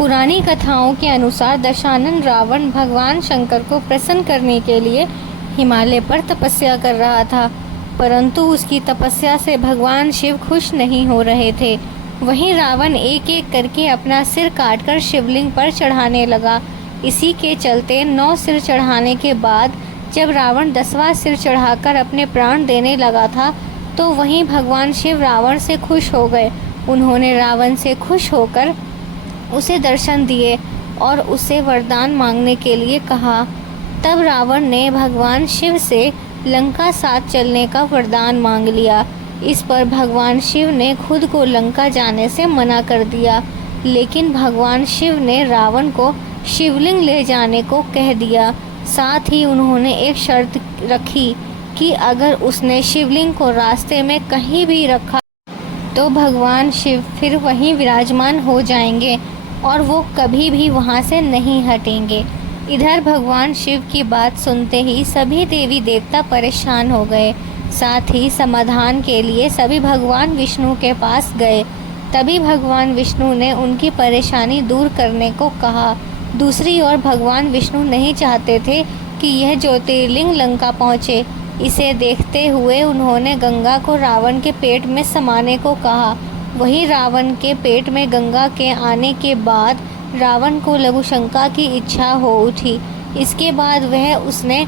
पुरानी कथाओं के अनुसार दशानन रावण भगवान शंकर को प्रसन्न करने के लिए हिमालय पर तपस्या कर रहा था, परंतु उसकी तपस्या से भगवान शिव खुश नहीं हो रहे थे। वहीं रावण एक एक करके अपना सिर काटकर शिवलिंग पर चढ़ाने लगा। इसी के चलते 9 सिर चढ़ाने के बाद जब रावण 10वां सिर चढ़ाकर अपने प्राण देने लगा था, तो वहीं भगवान शिव रावण से खुश हो गए। उन्होंने रावण से खुश होकर उसे दर्शन दिए और उससे वरदान मांगने के लिए कहा। तब रावण ने भगवान शिव से लंका साथ चलने का वरदान मांग लिया। इस पर भगवान शिव ने खुद को लंका जाने से मना कर दिया, लेकिन भगवान शिव ने रावण को शिवलिंग ले जाने को कह दिया। साथ ही उन्होंने एक शर्त रखी कि अगर उसने शिवलिंग को रास्ते में कहीं भी रखा तो भगवान शिव फिर वहीं विराजमान हो जाएंगे और वो कभी भी वहां से नहीं हटेंगे। इधर भगवान शिव की बात सुनते ही सभी देवी देवता परेशान हो गए। साथ ही समाधान के लिए सभी भगवान विष्णु के पास गए। तभी भगवान विष्णु ने उनकी परेशानी दूर करने को कहा। दूसरी ओर भगवान विष्णु नहीं चाहते थे कि यह ज्योतिर्लिंग लंका पहुँचे। इसे देखते हुए उन्होंने गंगा को रावण के पेट में समाने को कहा। वहीं रावण के पेट में गंगा के आने के बाद रावण को लघुशंका की इच्छा हो उठी। इसके बाद उसने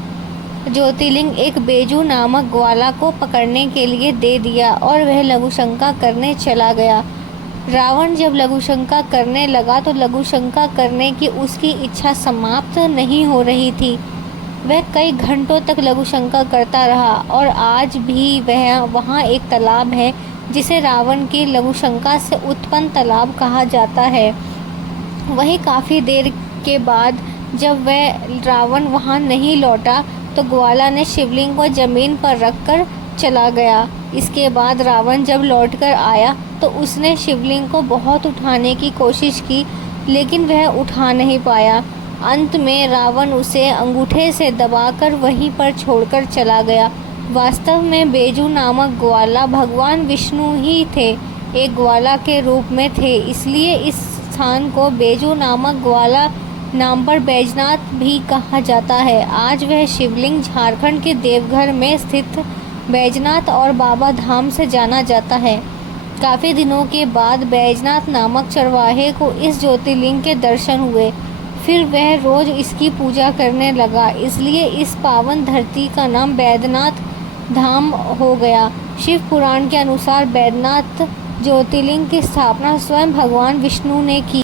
ज्योतिर्लिंग एक बेजू नामक ग्वाला को पकड़ने के लिए दे दिया और वह लघुशंका करने चला गया। रावण जब लघुशंका करने लगा तो लघुशंका करने की उसकी इच्छा समाप्त नहीं हो रही थी। वह कई घंटों तक लघुशंका करता रहा और आज भी वहाँ एक तालाब है जिसे रावण की लघुशंका से उत्पन्न तालाब कहा जाता है। वहीं काफ़ी देर के बाद जब रावण वहाँ नहीं लौटा तो ग्वाला ने शिवलिंग को जमीन पर रखकर चला गया। इसके बाद रावण जब लौटकर आया तो उसने शिवलिंग को बहुत उठाने की कोशिश की, लेकिन वह उठा नहीं पाया। अंत में रावण उसे अंगूठे से दबाकर वहीं पर छोड़कर चला गया। वास्तव में बेजू नामक ग्वाला भगवान विष्णु ही थे, एक ग्वाला के रूप में थे। इसलिए इस स्थान को बेजू नामक ग्वाला नाम पर बैजनाथ भी कहा जाता है। आज वह शिवलिंग झारखंड के देवघर में स्थित बैजनाथ और बाबा धाम से जाना जाता है। काफ़ी दिनों के बाद बैजनाथ नामक चरवाहे को इस ज्योतिर्लिंग के दर्शन हुए। फिर वह रोज इसकी पूजा करने लगा, इसलिए इस पावन धरती का नाम बैद्यनाथ धाम हो गया। शिव पुराण के अनुसार बैद्यनाथ ज्योतिर्लिंग की स्थापना स्वयं भगवान विष्णु ने की।